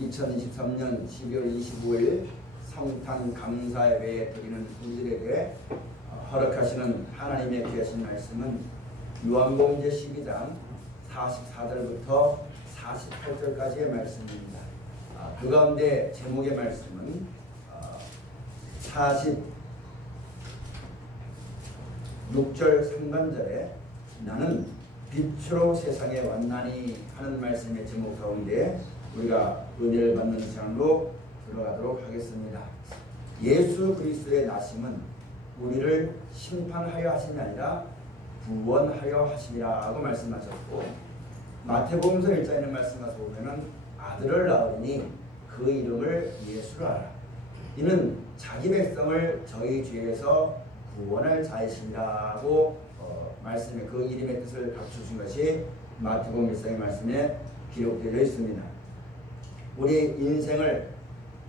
2023년 12월 25일 성탄 감사예배에 드리는 우리들에게 허락하시는 하나님의 귀하신 말씀은 요한복음 12장 44절부터 48절까지의 말씀입니다. 그 가운데 제목의 말씀은 46절 상반절에 나는 빛으로 세상에 왔나니 하는 말씀의 제목 가운데 우리가 은혜를 받는 시간으로 들어가도록 하겠습니다. 예수 그리스도의 나심은 우리를 심판하여 하심이 아니라 구원하여 하심이라고 말씀하셨고, 마태복음서 1장에 있는 말씀 가서 보면은 아들을 낳으니 그 이름을 예수라 하라. 이는 자기 백성을 저희 죄에서 구원할 자이시라고 말씀에 그 이름의 뜻을 갖추신 것이 마태복음 1장의 말씀에 기록되어 있습니다. 우리 인생을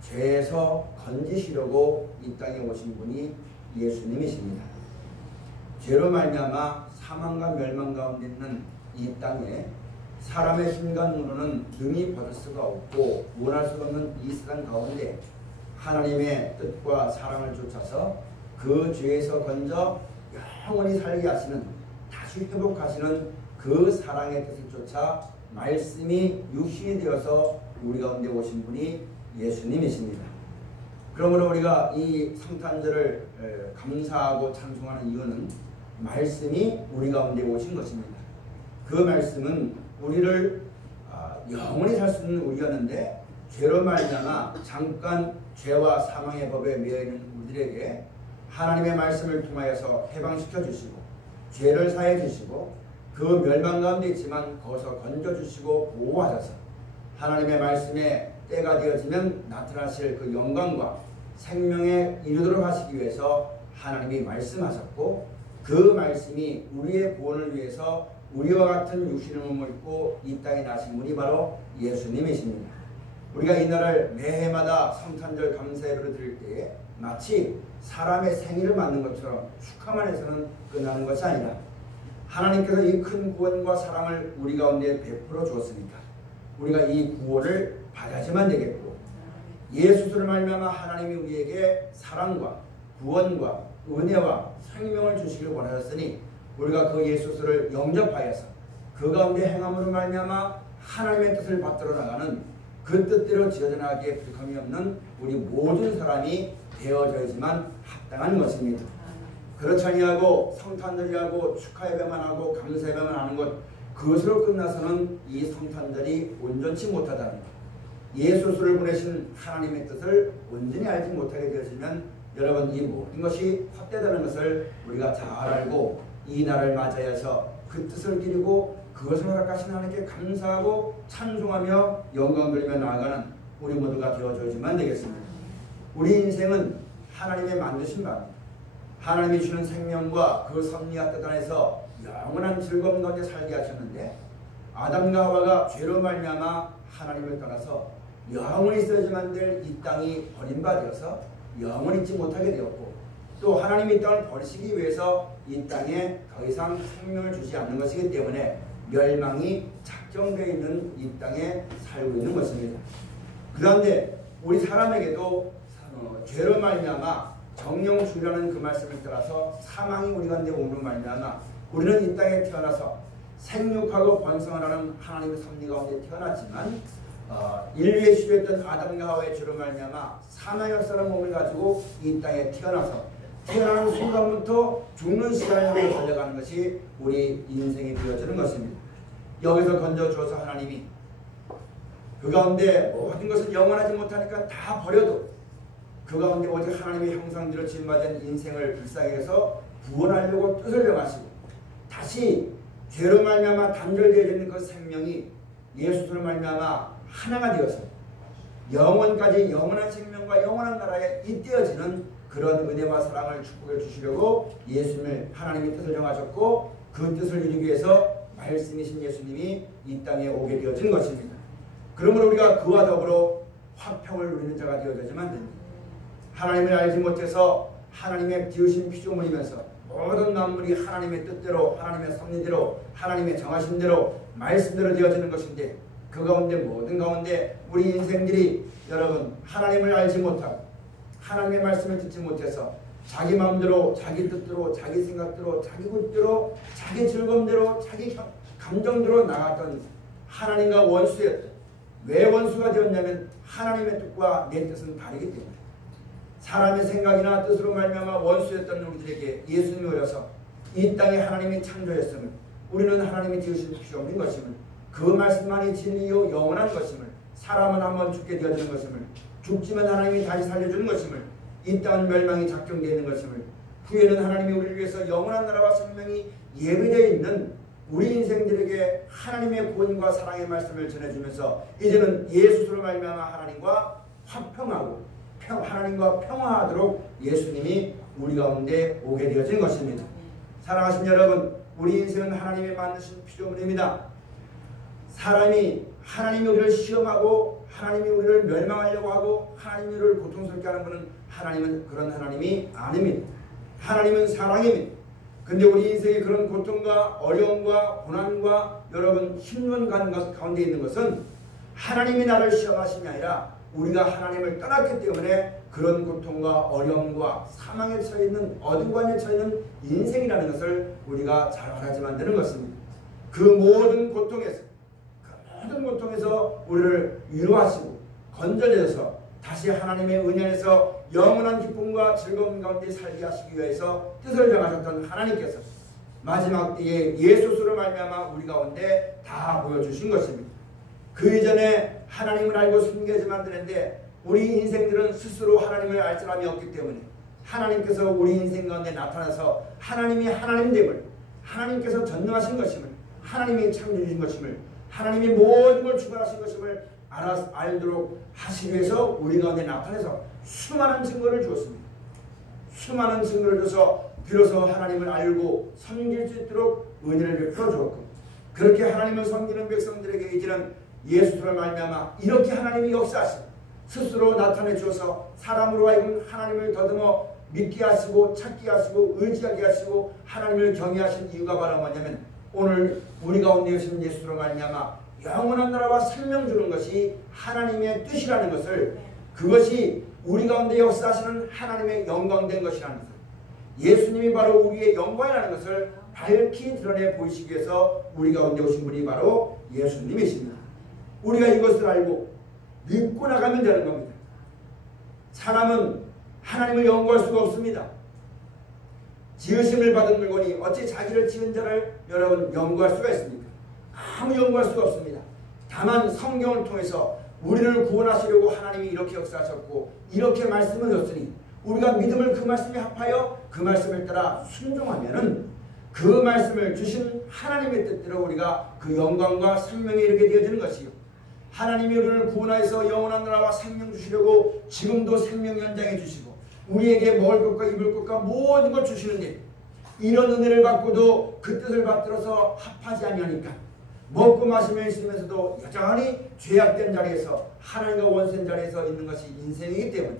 죄에서 건지시려고 이 땅에 오신 분이 예수님이십니다. 죄로 말미암아 사망과 멸망 가운데 있는 이 땅에 사람의 힘과 눈으로는 능히 벗을 수가 없고 원할 수 없는 이 세상 가운데 하나님의 뜻과 사랑을 쫓아서 그 죄에서 건져 영원히 살게 하시는, 다시 회복하시는 그 사랑의 뜻을 쫓아 말씀이 육신이 되어서 우리 가운데 오신 분이 예수님이십니다. 그러므로 우리가 이 성탄절을 감사하고 찬송하는 이유는 말씀이 우리 가운데 오신 것입니다. 그 말씀은 우리를 영원히 살 수 있는 우리였는데 죄로 말미암아 잠깐 죄와 사망의 법에 매여 있는 우리들에게 하나님의 말씀을 통하여서 해방시켜 주시고 죄를 사해 주시고 그 멸망 가운데 있지만 거기서 건져 주시고 보호하셔서 하나님의 말씀에 때가 되어지면 나타나실 그 영광과 생명에 이르도록 하시기 위해서 하나님이 말씀하셨고, 그 말씀이 우리의 구원을 위해서 우리와 같은 육신의 몸을 입고 이 땅에 나신 분이 바로 예수님이십니다. 우리가 이 날을 매해마다 성탄절 감사예배를 드릴 때에 마치 사람의 생일을 맞는 것처럼 축하만 해서는 끝나는 것이 아니라 하나님께서 이 큰 구원과 사랑을 우리 가운데 베풀어 주었으니까 우리가 이 구원을 받아야지만 되겠고, 예수를 말미암아 하나님이 우리에게 사랑과 구원과 은혜와 생명을 주시길 원하셨으니 우리가 그 예수를 영접하여서 그 가운데 행함으로 말미암아 하나님의 뜻을 받들어 나가는, 그 뜻대로 지어져 나가기에 부족함이 없는 우리 모든 사람이 되어져야지만 합당한 것입니다. 그렇지 아니하고 성탄절이하고 축하예배만 하고 감사예배만 하는 것, 그것으로 끝나서는 이 성탄절이 온전치 못하다는 것, 예수를 보내신 하나님의 뜻을 온전히 알지 못하게 되어지면 여러분 이 모든 것이 헛되다는 것을 우리가 잘 알고 이 날을 맞이해서 그 뜻을 기리고 그것을 허락하신 하나님께 감사하고 찬송하며 영광 돌리며 나아가는 우리 모두가 되어줘야지만 되겠습니다. 우리 인생은 하나님의 만드신 바입니다. 하나님이 주는 생명과 그 섭리와 뜻 안에서 영원한 즐거움 가운데 살게 하셨는데, 아담과 하와가 죄로 말미암아 하나님을 떠나서 영원히 쓰여지만 될 이 땅이 버림받아서 영원히 있지 못하게 되었고, 또 하나님이 이 땅을 버리시기 위해서 이 땅에 더 이상 생명을 주지 않는 것이기 때문에 멸망이 작정되어 있는 이 땅에 살고 있는 것입니다. 그런데 우리 사람에게도 죄로 말미암아 정령주의라는 그 말씀을 따라서 사망이 우리 가운데 오는 말미암아 우리는 이 땅에 태어나서 생육하고 번성하라는 하나님의 섭리 가운데 태어났지만 인류의 시주였던 아담과 하와의 죄로 말미암아 사망의 역사라는 몸을 가지고 이 땅에 태어나서 태어나는 순간부터 죽는 시간으로 달려가는 것이 우리 인생이 되어지는 것입니다. 여기서 건져주어서 하나님이 그 가운데 모든 것은 영원하지 못하니까 다 버려도 그 가운데 오직 하나님의 형상대로 지음받은 인생을 불쌍히 해서 구원하려고 뜻을 정하시고 다시 죄로 말미암아 단절되어 있는 그 생명이 예수로 말미암아 하나가 되어서 영원까지 영원한 생명과 영원한 나라에 잇대어지는 그런 은혜와 사랑을 축복해 주시려고 예수님을 하나님의 뜻을 정하셨고, 그 뜻을 이루기 위해서 말씀이신 예수님이 이 땅에 오게 되어진 것입니다. 그러므로 우리가 그와 더불어 화평을 누리는 자가 되어야지만 됩니다. 하나님을 알지 못해서 하나님의 지으신 피조물이면서 모든 만물이 하나님의 뜻대로 하나님의 섭리대로 하나님의 정하신 대로 말씀대로 되어지는 것인데, 그 가운데 모든 가운데 우리 인생들이 여러분 하나님을 알지 못하고 하나님의 말씀을 듣지 못해서 자기 마음대로 자기 뜻대로 자기 생각대로 자기 굿대로 자기 즐거움대로 자기 감정대로 나갔던 하나님과 원수였던, 왜 원수가 되었냐면 하나님의 뜻과 내 뜻은 다르기 때문에 사람의 생각이나 뜻으로 말미암아 원수였던 우리들에게 예수님이 오셔서 이 땅에 하나님이 창조했음을, 우리는 하나님이 지으신 피조물인 것임을, 그 말씀만이 진리요 영원한 것임을, 사람은 한번 죽게 되어지는 것임을, 죽지만 하나님이 다시 살려주는 것임을, 이 땅은 멸망이 작정되어 있는 것임을, 후에는 하나님이 우리를 위해서 영원한 나라와 생명이 예비되어 있는 우리 인생들에게 하나님의 구원과 사랑의 말씀을 전해주면서 이제는 예수로 말미암아 하나님과 화평하고 하나님과 평화하도록 예수님이 우리 가운데 오게 되어진 것입니다. 사랑하신 여러분, 우리 인생은 하나님이 만드신 피조물입니다. 사람이 하나님이 우리를 시험하고 하나님이 우리를 멸망하려고 하고 하나님이 우리를 고통스럽게 하는 분은 하나님은 그런 하나님이 아닙니다. 하나님은 사랑입니다. 근데 우리 인생의 그런 고통과 어려움과 고난과 여러분 힘든 가운데 있는 것은 하나님이 나를 시험하심이 아니라 우리가 하나님을 떠났기 때문에 그런 고통과 어려움과 사망에 처해있는 어둠관에 처해있는 인생이라는 것을 우리가 잘 알아야만 되는 것입니다. 그 모든 고통에서 우리를 위로하시고 건져내서 다시 하나님의 은혜 안에서 영원한 기쁨과 즐거움 가운데 살게 하시기 위해서 뜻을 정하셨던 하나님께서 마지막 때에 예수로 말미암아 우리 가운데 다 보여주신 것입니다. 그 이전에 하나님을 알고 숨겨야지만 되는데 우리 인생들은 스스로 하나님을 알 사람이 없기 때문에 하나님께서 우리 인생 가운데 나타나서 하나님이 하나님됨을, 하나님께서 전능하신 것임을, 하나님이 창조주신 것임을, 하나님이 모든 걸 주관하신 것임을 알도록 하시기 위해서 우리 가운데 나타나서 수많은 증거를 주었습니다. 수많은 증거를 줘서 비로소 하나님을 알고 섬길 수 있도록 은혜를 베풀어 주었고, 그렇게 하나님을 섬기는 백성들에게 이제는 예수를 말미암아 이렇게 하나님이 역사하시고 스스로 나타내 주어서 사람으로 하여금 하나님을 더듬어 믿게 하시고 찾게 하시고 의지하게 하시고 하나님을 경외하신 이유가 바로 뭐냐면 오늘 우리 가운데 계신 예수로 말미암아 영원한 나라와 생명 주는 것이 하나님의 뜻이라는 것을, 그것이 우리 가운데 역사하시는 하나님의 영광된 것이라는 것을, 예수님이 바로 우리의 영광이라는 것을 밝히 드러내 보이시기 위해서 우리 가운데 오신 분이 바로 예수님이십니다. 우리가 이것을 알고 믿고 나가면 되는 겁니다. 사람은 하나님을 연구할 수가 없습니다. 지으심을 받은 물건이 어찌 자기를 지은 자를 여러분 연구할 수가 있습니까? 아무 연구할 수가 없습니다. 다만 성경을 통해서 우리를 구원하시려고 하나님이 이렇게 역사하셨고 이렇게 말씀을 줬으니 우리가 믿음을 그 말씀에 합하여 그 말씀을 따라 순종하면은 그 말씀을 주신 하나님의 뜻대로 우리가 그 영광과 생명에 이르게 되어지는 것이요, 하나님이 우리를 구원하여서 영원한 나라와 생명 주시려고 지금도 생명 연장해 주시고 우리에게 먹을 것과 입을 것과 모든 것 주시는데, 이런 은혜를 받고도 그 뜻을 받들어서 합하지 아니하니까 먹고 마시며 있으면서도 여전히 죄악된 자리에서 하나님과 원수된 자리에서 있는 것이 인생이기 때문에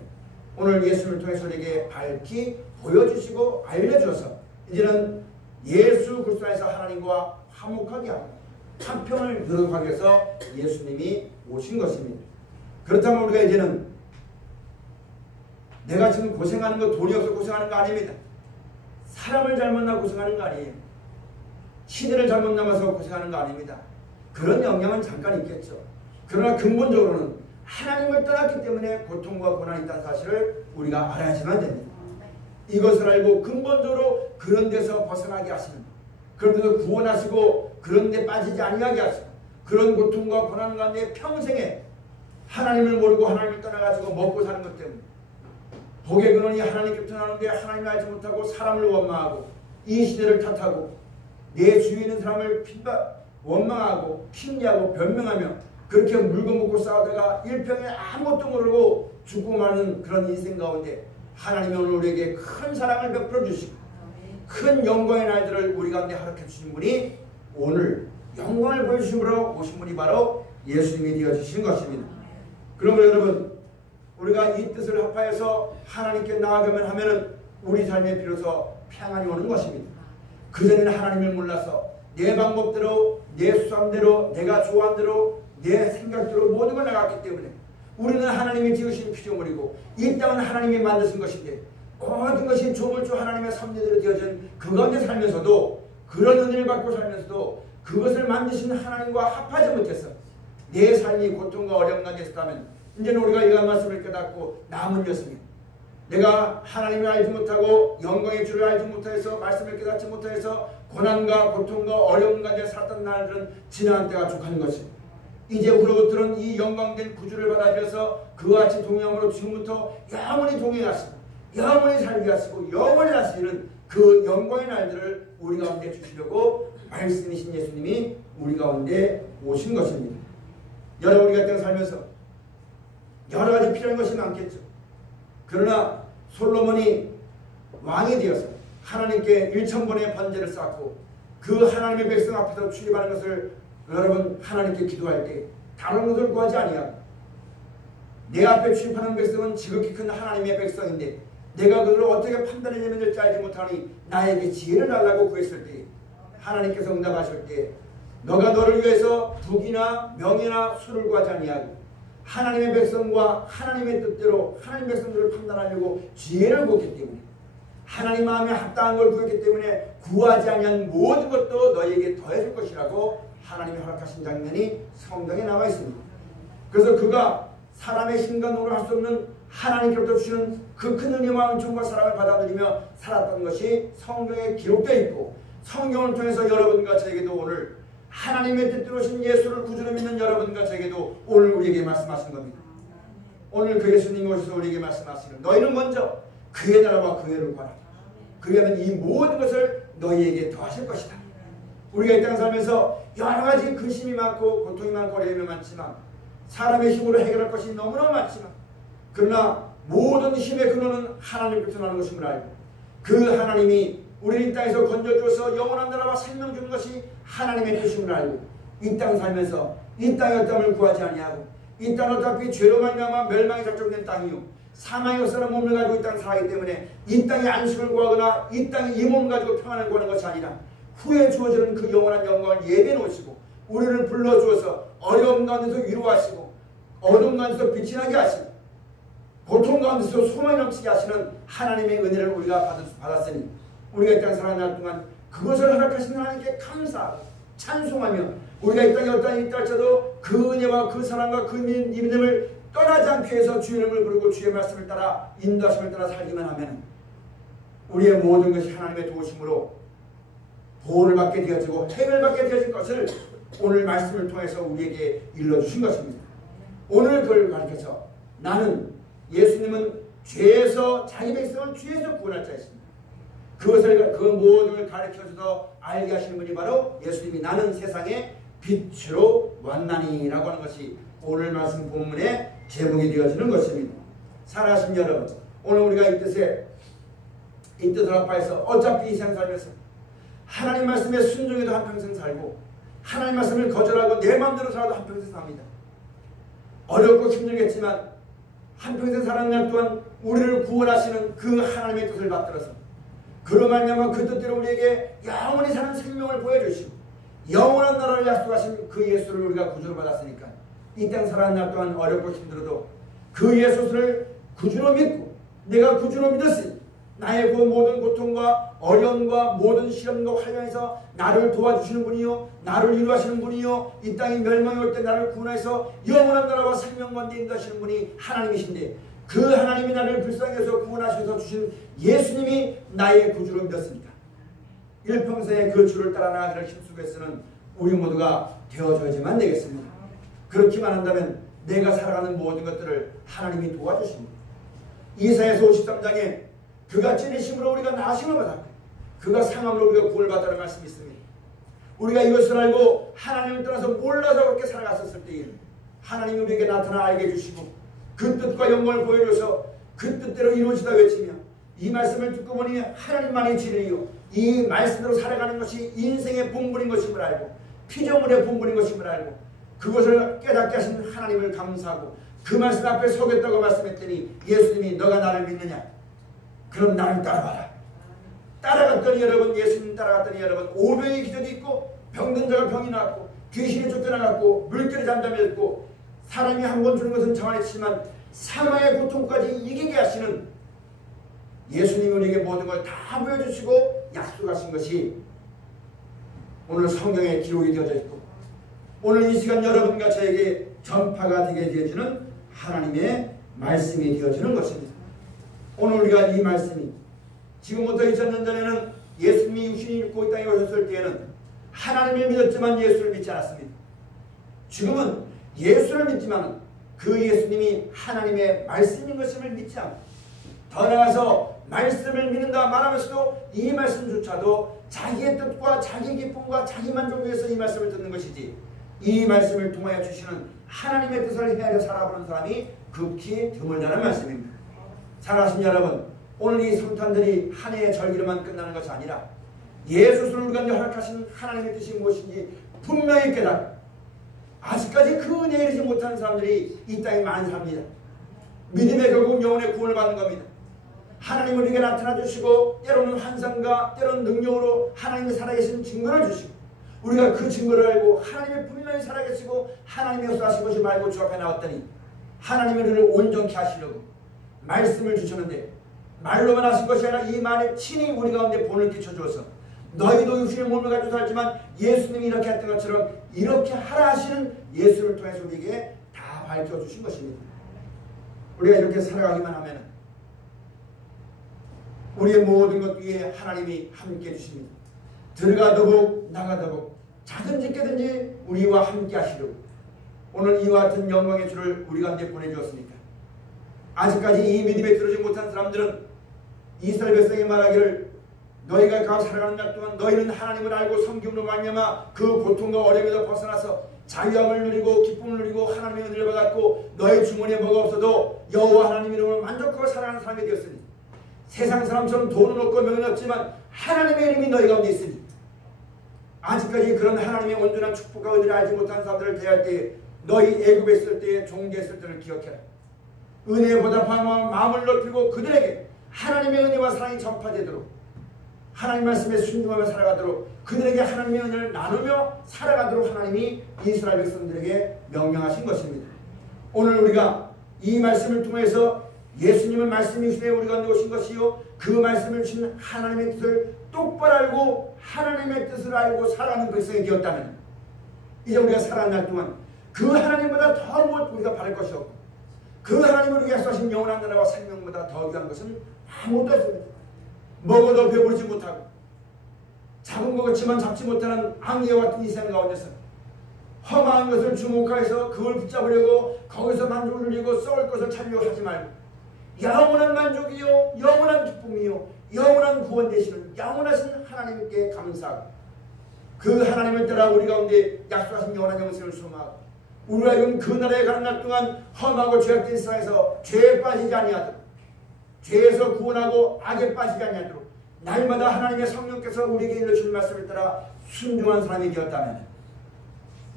오늘 예수를 통해서 우리에게 밝히 보여주시고 알려줘서 이제는 예수 그리스도 안에서 하나님과 화목하게 하고 화평을 누려가기 위해서 예수님이 오신 것입니다. 그렇다면 우리가 이제는 내가 지금 고생하는 거 돈이 없어 고생하는 거 아닙니다. 사람을 잘못 만나 고생하는 거 아니에요. 시대를 잘못 남아서 고생하는 거 아닙니다. 그런 영향은 잠깐 있겠죠. 그러나 근본적으로는 하나님을 떠났기 때문에 고통과 고난이 있다는 사실을 우리가 알아야지만 됩니다. 이것을 알고 근본적으로 그런 데서 벗어나게 하시는, 그런 데서 구원하시고 그런 데 빠지지 아니하게 하시고 그런 고통과 고난 가운데 평생에 하나님을 모르고 하나님을 떠나가지고 먹고 사는 것 때문에 복의 근원이 하나님께부터 나오는데 하나님을 알지 못하고 사람을 원망하고 이 시대를 탓하고 내 주위에 있는 사람을 원망하고 핑계하고 변명하며 그렇게 물건 먹고 싸우다가 일평에 아무것도 모르고 죽고 마는 그런 인생 가운데 하나님이 오늘 우리에게 큰 사랑을 베풀어 주시고 큰 영광의 날들을 우리 가운데 허락해 주신 분이 오늘 영광을 보여주심으로 오신 분이 바로 예수님이 되어주신 것입니다. 그러므로 여러분, 우리가 이 뜻을 합하여서 하나님께 나아가면 하면은 우리 삶에 비로소 평안이 오는 것입니다. 그전에는 하나님을 몰라서 내 방법대로 내 수상대로 내가 좋아한 대로 내 생각대로 모든 걸 나갔기 때문에 우리는 하나님이 지으신 피조물이고 이 땅은 하나님이 만드신 것인데 모든 것이 조물주 하나님의 섭리대로 되어진 그 가운데 살면서도 그런 은혜를 받고 살면서도 그것을 만드신 하나님과 합하지 못해서 내 삶이 고통과 어려움 가운데 있었다면 이제는 우리가 이러한 말씀을 깨닫고 남은 여성이 내가 하나님을 알지 못하고 영광의 주를 알지 못해서 말씀을 깨닫지 못해서 고난과 고통과 어려움 가운데 살았던 날들은 지난 때가 족한 것이 이제 후로부터는 이 영광된 구주를 받아들여서 그와 같이 동행함으로 지금부터 영원히 동행하시고 영원히 살게 하시고 영원히 하시는 그 영광의 날들을 우리 가운데 주시려고 말씀이신 예수님이 우리 가운데 오신 것입니다. 여러분 우리가 땅 살면서 여러 가지 필요한 것이 많겠죠. 그러나 솔로몬이 왕이 되어서 하나님께 1000번의 번제를 쌓고 그 하나님의 백성 앞에서 출입하는 것을 여러분 하나님께 기도할 때 다른 것을 구하지 아니하고 내 앞에 출입하는 백성은 지극히 큰 하나님의 백성인데 내가 그들을 어떻게 판단해야 될지 알지 못하니 나에게 지혜를 달라고 구했을 때 하나님께서 응답하실 때 너가 너를 위해서 북이나 명예나 술을 구하지 아니하고 하나님의 백성과 하나님의 뜻대로 하나님의 백성들을 판단하려고 지혜를 구했기 때문에 하나님 마음에 합당한 걸 구했기 때문에 구하지 아니한 모든 것도 너에게 더해줄 것이라고 하나님이 허락하신 장면이 성경에 나와 있습니다. 그래서 그가 사람의 힘과 노력을 할 수 없는 하나님께로부터 주시는 그 큰 은혜와 은총과 사랑을 받아들이며 살았던 것이 성경에 기록되어 있고 성경을 통해서 여러분과 저에게도 오늘 하나님의 뜻대로 오신 예수를 구주로 믿는 여러분과 저에게도 오늘 우리에게 말씀하신 겁니다. 오늘 그 예수님이 오셔서 우리에게 말씀하시는 너희는 먼저 그의 나라와 그 의를 구하라. 그리하면 이 모든 것을 너희에게 더하실 것이다. 우리가 이 땅 살면서 여러 가지 근심이 많고 고통이 많고 어려움이 많지만 사람의 힘으로 해결할 것이 너무나 많지만 그러나 모든 힘의 근원은 하나님께서 나는 것임을 알고 그 하나님이 우리 이 땅에서 건져주어서 영원한 나라와 생명 주는 것이 하나님의 뜻임을 알고 이 땅 살면서 이 땅의 땅을 구하지 아니하고 이 땅은 어차피 죄로 말미암아 멸망이 작정된 땅이요 사망의 역사를 몸을 가지고 이 땅을 살아가기 때문에 이 땅의 안식을 구하거나 이 땅의 이 몸 가지고 평안을 구하는 것이 아니라 후에 주어지는 그 영원한 영광을 예배해 놓으시고 우리를 불러주어서 어려움 가운데서 위로하시고 어둠 가운데서 빛이 나게 하시고 고통 가운데서 소망이 넘치게 하시는 하나님의 은혜를 우리가 받았으니 우리가 이 땅 살아가는 날 동안 그것을 허락하신 하나님께 감사하고 찬송하며 우리가 이 땅에 어떠한 일이 있다 할지라도 그 은혜와 그 사랑과 그 믿음을 떠나지 않게 해서 주의 이름을 부르고 주의 말씀을 따라 인도하심을 따라 살기만 하면 우리의 모든 것이 하나님의 도우심으로 보호를 받게 되어지고 해결을 받게 되어진 것을 오늘 말씀을 통해서 우리에게 일러주신 것입니다. 오늘 그걸 가르쳐서 나는 예수님은 죄에서 자기 백성을 죄에서 구원할 자였습니다. 그것을 그 모든 걸 가르쳐줘서 알게 하시는 분이 바로 예수님이 나는 세상의 빛으로 왔나니라고 하는 것이 오늘 말씀 본문의 제목이 되어지는 것입니다. 사랑하신 여러분, 오늘 우리가 이 뜻을 합하여서 어차피 이 세상 살면서 하나님 말씀에 순종해도 한평생 살고 하나님 말씀을 거절하고 내 마음대로 살아도 한평생 삽니다. 어렵고 힘들겠지만 한평생 사는 날 동안 우리를 구원하시는 그 하나님의 뜻을 받들어서 그로 말미암아 그 뜻대로 우리에게 영원히 사는 생명을 보여주시고 영원한 나라를 약속하신 그 예수를 우리가 구주로 받았으니까 이 땅 살아가는 날 동안 어렵고 힘들어도 그 예수를 구주로 믿고 내가 구주로 믿었으니 나의 그 모든 고통과 어려움과 모든 시험과 환란에서 나를 도와주시는 분이요 나를 위로하시는 분이요 이 땅이 멸망이 올 때 나를 구원해서 영원한 나라와 생명 가운데 인도하시는 분이 하나님이신데 그 하나님이 나를 불쌍히 여기서 구원하셔서 주신 예수님이 나의 구주로 믿었습니다. 일평생에 그 주를 따라 나아가기를 힘쓰고 애쓰는 우리 모두가 되어줘야지만 되겠습니다. 그렇게만 한다면 내가 살아가는 모든 것들을 하나님이 도와주십니다. 이사야서 53장에 그가 찌르심으로 우리가 나심을 받았고 그가 상함으로 우리가 구원을 받았다는 말씀이 있습니다. 우리가 이것을 알고 하나님을 떠나서 몰라서 그렇게 살아갔었을 때에 하나님이 우리에게 나타나 알게 해주시고 그 뜻과 영광을 보여줘서 그 뜻대로 이루어지다 외치며 이 말씀을 듣고 보니 하나님만이 진리요 이 말씀대로 살아가는 것이 인생의 본분인 것임을 알고 피조물의 본분인 것임을 알고 그것을 깨닫게 하신 하나님을 감사하고 그 말씀 앞에 서겠다고 말씀했더니 예수님이 너가 나를 믿느냐? 그럼 나를 따라와라. 따라갔더니 여러분 예수님 따라갔더니 여러분 오병의 기적이 있고 병든 자가 병이 나았고 귀신이 쫓겨나갔고 물결이 잠잠했고 사람이 한 번 주는 것은 정하였지만 사망의 고통까지 이기게 하시는 예수님이 우리에게 모든 걸 다 보여주시고 약속하신 것이 오늘 성경에 기록이 되어져 있고 오늘 이 시간 여러분과 저에게 전파가 되게 되어지는 하나님의 말씀이 되어지는 것입니다. 오늘 우리가 이 말씀이 지금부터 2000년 전에는 예수님이 육신이 입고 이 땅에 오셨을 때에는 하나님을 믿었지만 예수를 믿지 않았습니다. 지금은 예수를 믿지만 그 예수님이 하나님의 말씀인 것임을 믿지 않고 더 나아가서 말씀을 믿는다 말하면서도 이 말씀조차도 자기의 뜻과 자기 기쁨과 자기 만족을 위해서 이 말씀을 듣는 것이지 이 말씀을 통하여 주시는 하나님의 뜻을 헤아려 살아보는 사람이 극히 드물다는 말씀입니다. 사랑하신 여러분, 오늘 이 성탄절이 한 해의 절기로만 끝나는 것이 아니라 예수를 우리 가운데 허락하신 하나님의 뜻이 무엇인지 분명히 깨닫고 아직까지 그 은혜에 이르지 못하는 사람들이 이 땅에 많이 삽니다. 믿음의 결국 영혼의 구원을 받는 겁니다. 하나님은 우리에게 나타나 주시고 때로는 환상과 때로는 능력으로 하나님이 살아계신 증거를 주시고 우리가 그 증거를 알고 하나님이 분명히 살아계시고 하나님이 역사하신 것이 말고 주 앞에 나왔더니 하나님이 우리를 온전케 하시려고 말씀을 주셨는데 말로만 하신 것이 아니라 이 말에 친히 우리 가운데 본을 끼쳐주어서 너희도 육신의 몸을 가지고 살지만 예수님이 이렇게 했던 것처럼 이렇게 하라 하시는 예수를 통해서 우리에게 다 밝혀주신 것입니다. 우리가 이렇게 살아가기만 하면 우리의 모든 것 위에 하나님이 함께 해주십니다. 들어가도 복 나가도 복 자든지 깨든지 우리와 함께 하시려고 오늘 이와 같은 영광의 주를 우리 가운데 보내주었습니다. 아직까지 이 믿음에 들어오지 못한 사람들은 이스라엘 백성이 말하기를 너희가 가 살아가는 날 동안 너희는 하나님을 알고 섬김으로 말미암아 그 고통과 어려움에서 벗어나서 자유함을 누리고 기쁨을 누리고 하나님의 은혜를 받았고 너희 주머니에 뭐가 없어도 여호와 하나님 이름으로 만족하고 살아가는 사람이 되었으니 세상 사람처럼 돈은 없고 명은 없지만 하나님의 이름이 너희 가운데 있으니 아직까지 그런 하나님의 온전한 축복과 은혜를 알지 못한 사람들을 대할 때 너희 애굽에 있을 때에 종되었을 때를 기억해라. 은혜에 보답하며 마음을 높이고 그들에게 하나님의 은혜와 사랑이 전파되도록 하나님 말씀에 순종하며 살아가도록 그들에게 하나님의 은혜를 나누며 살아가도록 하나님이 이스라엘 백성들에게 명령하신 것입니다. 오늘 우리가 이 말씀을 통해서 예수님은 말씀이 주시에 우리 가운데 오신 것이요 그 말씀을 주신 하나님의 뜻을 똑바로 알고 하나님의 뜻을 알고 살아가는 백성이 되었다면 이제 우리가 살아가는 날 동안 그 하나님보다 더 무엇 우리가 바랄 것이 없고 그 하나님을 위해 약속하신 영원한 나라와 생명보다 더 귀한 것은 아무것도 없습니다. 먹어도 배부르지 못하고 잡은 것 같지만 잡지 못하는 앙리와 같은 이 세상 가운데서 험한 것을 주목하여서 그걸 붙잡으려고 거기서 만족을 누리고 썩을 것을 찾으려고 하지 말고 영원한 만족이요 영원한 기쁨이요 영원한 구원 되시는 영원하신 하나님께 감사하고 그 하나님을 따라 우리 가운데 약속하신 영원한 영생을 소망하고 우리가 지금 그 나라에 가는 날 동안 험하고 죄악된 세상에서 죄에 빠지지 아니하도록 죄에서 구원하고 악에 빠지지 아니하도록 날마다 하나님의 성령께서 우리에게 일러주신 말씀을 따라 순종한 사람이 되었다면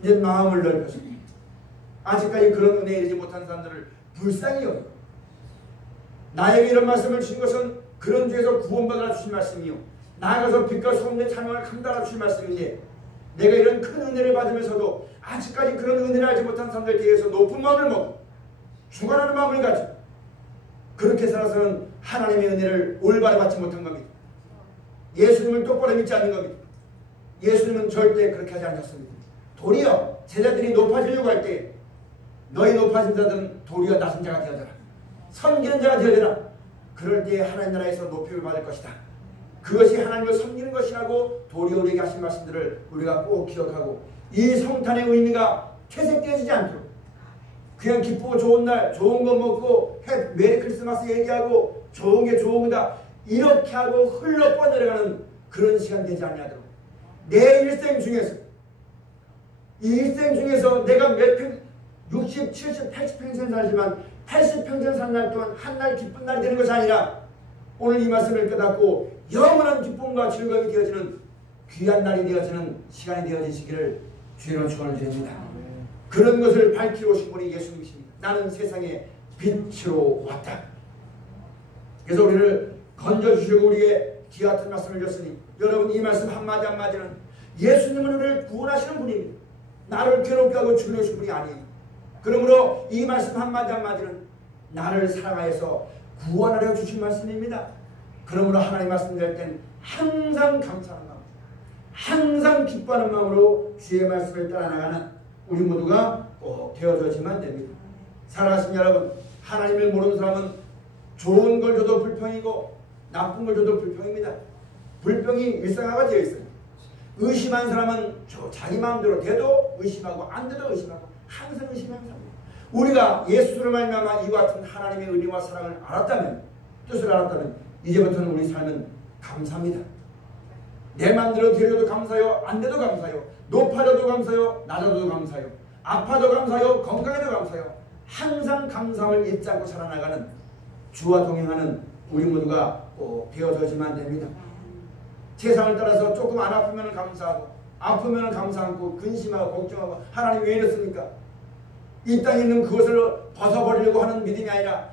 이제 마음을 넓혀서 아직까지 그런 은혜에 이르지 못한 사람들을 불쌍히 여기고 나에게 이런 말씀을 주신 것은 그런 죄에서 구원받으라 주신 말씀이요 나아가서 빛과 소금의 찬양을 감당하라 주신 말씀인데 내가 이런 큰 은혜를 받으면서도 아직까지 그런 은혜를 알지 못한 사람들에 대해서 높은 마음을 먹고 주관하는 마음을 가지고 그렇게 살아서는 하나님의 은혜를 올바로 받지 못한 겁니다. 예수님을 똑바로 믿지 않는 겁니다. 예수님은 절대 그렇게 하지 않았습니다. 도리어 제자들이 높아지려고 할 때 너희 높아진 자들은 도리어 낮은 자가 되어져라. 섬기는 자가 되어져라. 그럴 때 하나님 나라에서 높임을 받을 것이다. 그것이 하나님을 섬기는 것이라고 도리어 우리에게 하신 말씀들을 우리가 꼭 기억하고 이 성탄의 의미가 퇴색되어지지 않도록 그냥 기쁘고 좋은 날 좋은 거 먹고 메리 크리스마스 얘기하고 좋은 게 좋은 거다 이렇게 하고 흘러 뻗어가는 그런 시간 되지 않냐도록 내 일생 중에서 이 일생 중에서 내가 몇 평 60, 70, 80평생 살지만 80평생 사는 날 동안 한 날 기쁜 날이 되는 것이 아니라 오늘 이 말씀을 깨닫고 영원한 기쁨과 즐거움이 되어지는 귀한 날이 되어지는 시간이 되어지시기를 주의로 축원을 드립니다. 그런 것을 밝히고 오신 분이 예수님이십니다. 나는 세상에 빛으로 왔다. 그래서 우리를 건져주시고 우리에게 기와 같은 말씀을 주셨으니 여러분 이 말씀 한마디 한마디는 예수님은 우리를 구원하시는 분입니다. 나를 괴롭게 하고 죽이신 분이 아니에요. 그러므로 이 말씀 한마디 한마디는 나를 사랑하여서 구원하려 주신 말씀입니다. 그러므로 하나님 말씀 드릴 때는 항상 감사하는 마음, 항상 기뻐하는 마음으로 주의 말씀을 따라 나가는 우리 모두가 꼭 되어져야지만 됩니다. 사랑하시는 여러분, 하나님을 모르는 사람은 좋은 걸 줘도 불평이고 나쁜 걸 줘도 불평입니다. 불평이 일상화가 되어 있어요. 의심한 사람은 자기 마음대로 돼도 의심하고 안 돼도 의심하고 항상 의심하는 사람. 우리가 예수를 말미암아 이와 같은 하나님의 은혜와 사랑을 알았다면, 뜻을 알았다면 이제부터는 우리 삶은 감사합니다. 내 마음대로 되려도 감사요, 안 돼도 감사요, 높아져도 감사요, 낮아져도 감사요, 아파도 감사요, 건강해도 감사요. 항상 감사함을 잊지 않고 살아나가는 주와 동행하는 우리 모두가 꼭 되어져야지만 됩니다. 세상을 따라서 조금 안 아프면 감사하고 아프면 감사 않고 근심하고 걱정하고 하나님 왜 이랬습니까? 이 땅에 있는 그것을 벗어버리려고 하는 믿음이 아니라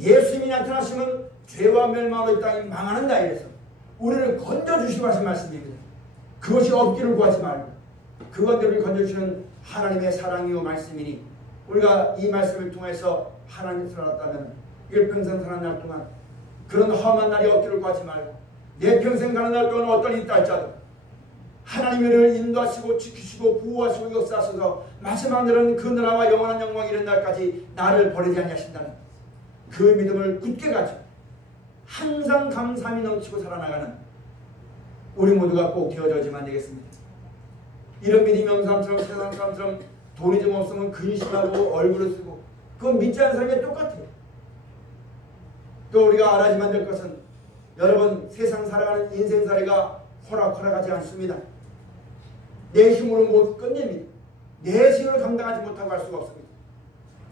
예수님이 나타나시면 죄와 멸망으로 이 땅이 망하는다 이래서 우리를 건져주시고 하신 말씀입니다. 그것이 없기를 구하지 말고 그것들을 건져주시는 하나님의 사랑이요 말씀이니 우리가 이 말씀을 통해서 하나님을 살았다면 일평생 사는 날 동안 그런 험한 날이 없기를 구하지 말고 내 평생 가는 날 동안 어떤 일이 있다 할지라도 하나님이 우리를 인도하시고 지키시고 보호하시고 역사하셔서 마지막 날은 그 나라와 영원한 영광이 이른 날까지 나를 버리지 아니하신다는 그 믿음을 굳게 가지고 항상 감사함이 넘치고 살아나가는 우리 모두가 꼭 되어져야지만 되겠습니다. 이런 믿음이 없는 사람처럼 세상 사람처럼 돈이 좀 없으면 근심하고 얼굴을 쓰고 그건 믿지 않는 사람이 똑같아요. 또 우리가 알아야지만 될 것은 여러분 세상 살아가는 인생살이가 호락호락하지 않습니다. 내 힘으로 못 끝냅니다. 내 힘으로 감당하지 못하고 할 수가 없습니다.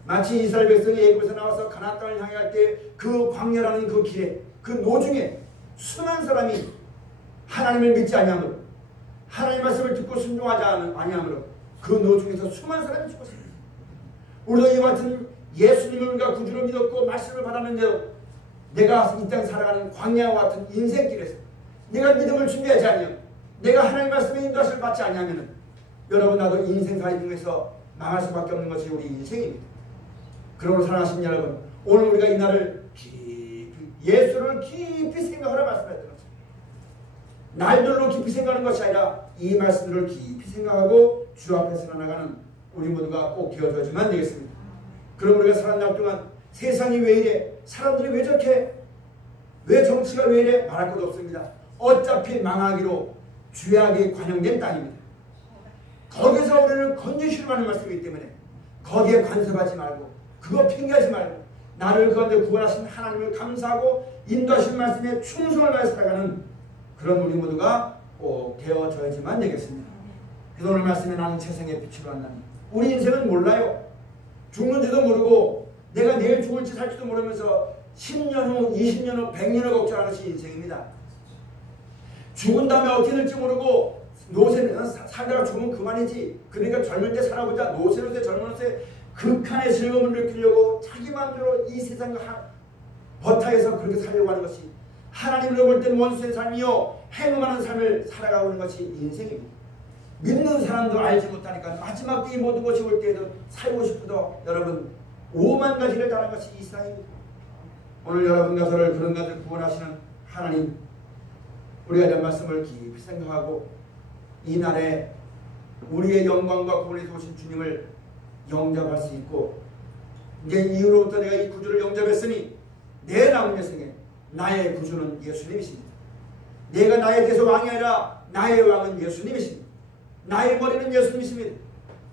마치 이스라엘 백성이 애굽에서 나와서 가나안 땅을 향해 갈 때 그 광야라는 그 길에 그 노중에 수많은 사람이 하나님을 믿지 아니하므로 하나님의 말씀을 듣고 순종하지 아니하므로 그 노중에서 수많은 사람이 죽었습니다. 우리도 이와 같은 예수님을 우리가 구주로 믿었고 말씀을 받았는데도 내가 이 땅에 살아가는 광야와 같은 인생길에서 내가 믿음을 준비하지 않으면 내가 하나님 말씀의 인도하심을 받지 않으면 여러분 나도 인생살이 중에서 망할 수밖에 없는 것이 우리 인생입니다. 그러므로 사랑하시는 여러분 오늘 우리가 이 날을 깊이 예수를 깊이 생각하라 말씀했던 것입니다. 날들로 깊이 생각하는 것이 아니라 이 말씀들을 깊이 생각하고 주 앞에서 살아나가는 우리 모두가 꼭 되어져야지만 되겠습니다. 그럼 우리가 사는 날 동안 세상이 왜 이래? 사람들이 왜 저렇게? 왜 정치가 왜 이래? 말할 것도 없습니다. 어차피 망하기로 죄악이 관영된 땅입니다. 거기서 우리를 건지시려고 하는 말씀이기 때문에 거기에 간섭하지 말고 그거 핑계하지 말고 나를 그 가운데 구원하신 하나님을 감사하고 인도하신 말씀에 충성을 다해 살아가는 그런 우리 모두가 꼭 되어져야지만 되겠습니다. 그래서 오늘 말씀에 나는 세상의 빛으로 한다니 우리 인생은 몰라요. 죽는지도 모르고 내가 내일 죽을지 살지도 모르면서 10년 후, 20년 후, 100년 후 걱정하는 것이 인생입니다. 죽은 다음에 어떻게 될지 모르고 노쇠는 살다가 죽으면 그만이지. 그러니까 젊을 때 살아보자. 노쇠로 때 젊을 때 극한의 즐거움을 느끼려고 자기 마음대로 이 세상을 버타해서 그렇게 살려고 하는 것이 하나님으로 볼 때는 원수의 삶이요 행음하는 삶을 살아가고 있는 것이 인생입니다. 믿는 사람도 알지 못하니까 마지막 때이 모든 것이 올 때에도 살고 싶어도 여러분 5만 가지를 따른 것이 이 세상입니다. 오늘 여러분과 저를 그런 것을 구원하시는 하나님 우리가 이런 말씀을 깊이 생각하고 이 날에 우리의 영광과 구원에서 오신 주님을 영접할 수 있고 이제 이후로부터 내가 이 구주를 영접했으니 내 남은 여생에 나의 구주는 예수님이십니다. 내가 나에 대해서 왕이 아니라 나의 왕은 예수님이십니다. 나의 머리는 예수님이십니다.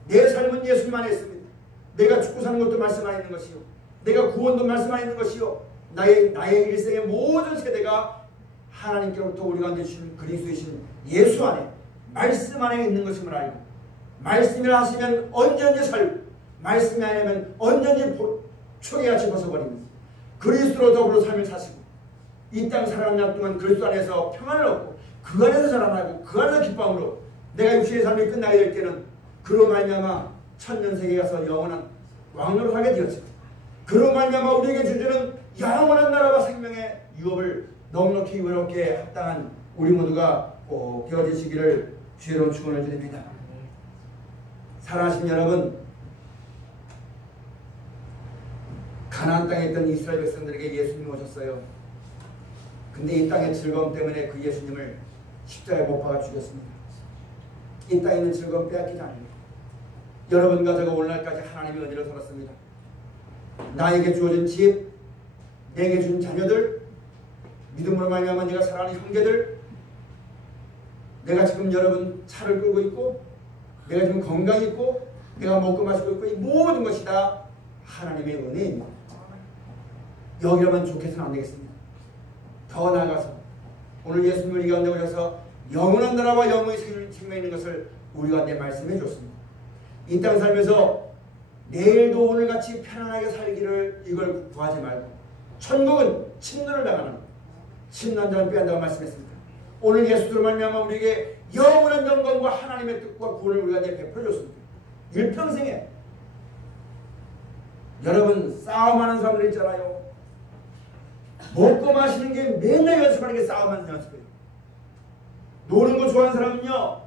내 삶은 예수님 안에 있습니다. 내가 죽고 사는 것도 말씀 안에 있는 것이요 내가 구원도 말씀 안에 있는 것이요 나의 일생의 모든 세대가 하나님께로부터 우리 가운데 주신 그리스도이신 예수 안에 말씀 안에 있는 것임을 알고 말씀을 하시면 언제든지 살고 말씀이 아니면 언제든지 초기같이 벗어버립니다. 그리스도로 더불어 삶을 사시고 이 땅 살아가는 날 동안 그리스도 안에서 평안을 얻고 그 안에서 자라나고 그 안에서 기쁨으로 내가 육신의 삶이 끝나게 될 때는 그로 말미암아 천년세계에 가서 영원한 왕노를 하게 되었습니다. 그로 말미암아 우리에게 주주는 영원한 나라와 생명의 유업을 넉넉히 외롭게 합당한 우리 모두가 꼭 되어지시기를 주의로운 축원을 드립니다. 사랑하신 여러분, 가나안 땅에 있던 이스라엘 백성들에게 예수님이 오셨어요. 근데 이 땅의 즐거움 때문에 그 예수님을 십자가에 못 박아 죽였습니다. 이 땅에 있는 즐거움 빼앗기지 않습니다. 여러분과 제가 오늘날까지 하나님의 은혜를 살았습니다. 나에게 주어진 집, 내게 준 자녀들, 믿음으로 말미암아 내가 사랑하는 형제들, 내가 지금 여러분 차를 끌고 있고, 내가 지금 건강히 있고, 내가 먹고 마시고 있고, 이 모든 것이 다 하나님의 은혜입니다. 여기라면 좋게서는 안 되겠습니다. 더 나아가서 오늘 예수님을 이 가운데 오셔서 영원한 나라와 영원의 생명이 있는 것을 우리 가운데 말씀해 줬습니다. 이 땅 살면서 내일도 오늘같이 편안하게 살기를 이걸 구하지 말고, 천국은 침노를 당하는 침노한 자는 빼앗는다고 말씀했습니다. 오늘 예수를 말미암아 우리에게 영원한 영광과 하나님의 뜻과 구원을 우리 가운데 베풀어 줬습니다. 일평생에 여러분 싸움하는 사람들 있잖아요. 먹고 마시는 게 맨날 연습하는 게 싸움하는 연습이에요. 노는 거 좋아하는 사람은요,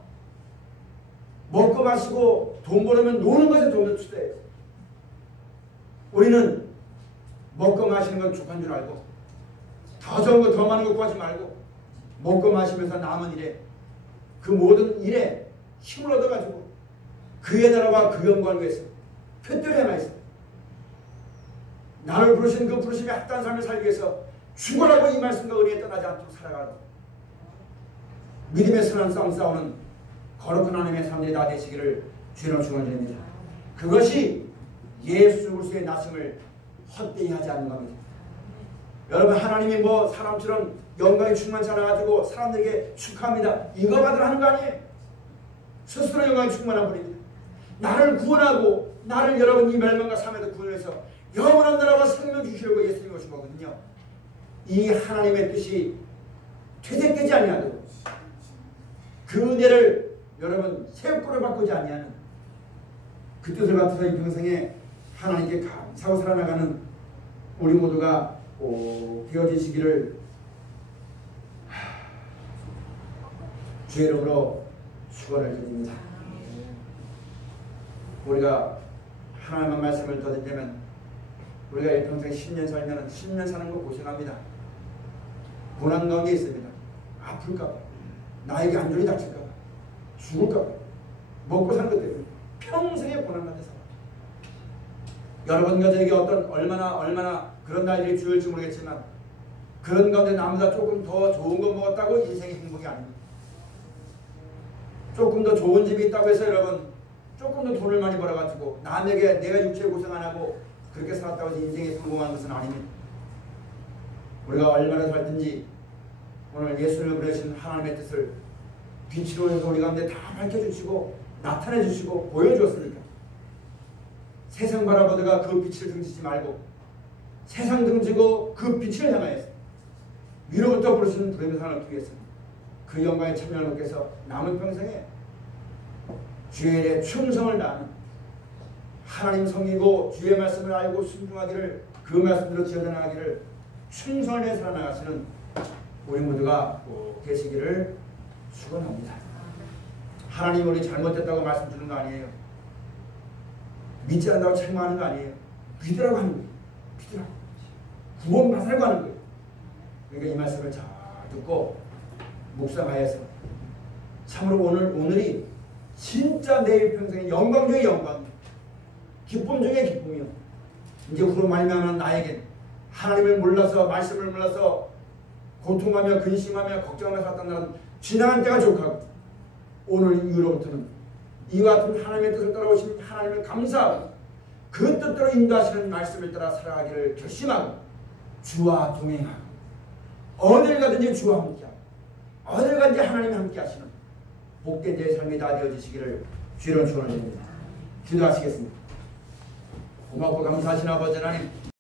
먹고 마시고 돈 벌으면 노는 것에 돈을 투자해요. 우리는 먹고 마시는 건 족한 줄 알고 더 좋은 거 더 많은 거 구하지 말고 먹고 마시면서 남은 일에, 그 모든 일에 힘을 얻어가지고 그의 나라와 그 영광을 위해서 푯들이 하나 있어요. 나를 부르신 그 부르심에 합당한 삶을 살기 위해서 죽어라고 이 말씀과 은혜에 떠나지 않도록 살아가고 믿음의 선한 싸움 싸우는 거룩한 하나님의 사람들이 다 되시기를 주의로 축원드립니다. 그것이 예수 그리스도의 나심을 헛되이 하지 않는 겁니다. 여러분, 하나님이 뭐 사람처럼 영광이 충만치 않아가지고 사람들에게 축하합니다, 이거 받으러 하는 거 아니에요. 스스로 영광이 충만한 분입니다. 나를 구원하고 나를 여러분 이 멸망과 삶에서 구원해서 영원한 나라와 생명 주시려고 예수님이 오신 거거든요. 이 하나님의 뜻이 퇴색되지 아니하도록 그 은혜를 여러분 새우꼬를 바꾸지 아니하는 그 뜻을 받아서 이 평생에 하나님께 감사하고 살아나가는 우리 모두가 꼭 되어지시기를 주의 이름으로 축원을 드립니다. 우리가 하나님의 말씀을 더 듣자면 우리가 일평생 10년 살면 10년 사는 거 고생합니다. 고난 가운데 있습니다. 아플까봐, 나에게 안전이 닥칠까봐, 죽을까봐, 먹고 사는 것 때문에 평생의 고난 가운데 살아요. 여러분과 저에게 얼마나 그런 날들이 주일지 모르겠지만 그런 가운데 남보다 조금 더 좋은 거 먹었다고 인생의 행복이 아닙니다. 조금 더 좋은 집이 있다고 해서 여러분 조금 더 돈을 많이 벌어가지고 남에게 내가 육체에 고생 안 하고 그렇게 살았다고 해서 인생에 성공한 것은 아닙니다. 우리가 얼마나 살든지 오늘 예수를 부르신 하나님의 뜻을 빛으로 해서 우리 가운데 다 밝혀주시고 나타내주시고 보여주었으니까 세상 바라보다가 그 빛을 등지지 말고 세상 등지고 그 빛을 향하여서 위로부터 부르시는 부름의 상을 얻기 위해서 그 영광의 참여를 얻기 위해서 남은 평생에 주의 일에 충성을 다하는 하나님 섬기고 주의 말씀을 알고 순종하기를, 그 말씀대로 지어나가기를 충성을 내서 살아나가시는 우리 모두가 되시기를 축원합니다. 하나님 우리 잘못됐다고 말씀 주는 거 아니에요. 믿지 않는다고 책망하는 거 아니에요. 믿으라고 하는 거예요. 믿으라고. 구원 받으라고 하는 거예요. 그러니까 이 말씀을 잘 듣고 묵상하여서 참으로 오늘이 진짜 내일 평생의 영광 중의 영광, 기쁨 중의 기쁨이요. 이제 후로 말미암아 나에게 하나님을 몰라서, 말씀을 몰라서 고통하며 근심하며 걱정하며 살았던 나는 지나간 때가 족하고 오늘 이후로부터는 이와 같은 하나님의 뜻을 따라오신 하나님을 감사하고 그 뜻대로 인도하시는 말씀을 따라 살아가기를 결심하고 주와 동행하고 어딜 가든지 주와 함께하고 어딜 가든지 하나님이 함께하시는 복된 자의 삶이 다 되어지시기를 주의로 축원합니다. 기도하시겠습니다. 고맙고 감사하신 아버지 하나님,